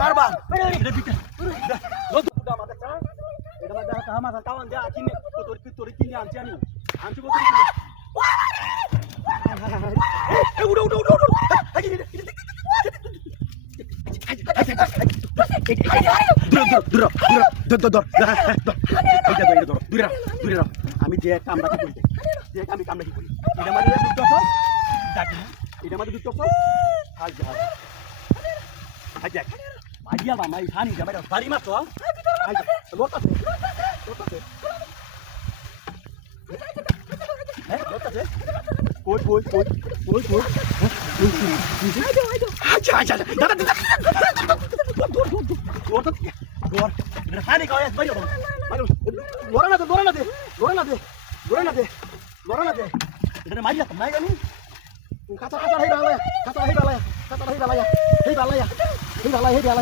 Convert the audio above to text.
পারবা এটা দিতে লোক আমাদের কা এটা মাঝে আমার কাওয়ান যা কিনে তোর কিনে আনছি আমি আনছি কত উড়ো উড়ো উড়ো উড়ো আমি যে কামটা কি করি যে আমি কামটা কি করি এটা মাঝে দুটো ডাকি এটা মাঝে দুটো হাই হাই হাই যাক ভাইয়া মামা ইখানি যাবে বাড়ি মাত্র হাই লোটাছে লোটাছে হ্যাঁ লোটাছে কই কই কই কই কই আচ্ছা আচ্ছা দাদা দাদা দৌড় দৌড় দৌড় দৌড় এটা হানি গায়ে বাইরে বাইরে লড়া না দে লড়া না দে লড়া না দে লড়া না দে লড়া না দে এটা মাইয়া তো নাই জানি কাঁচা কাঁচা হেই বালায়া কাঁচা হেই বালায়া কাঁচা হেই বালায়া হেই বালায়া হেই বালায়া হেই বালায়া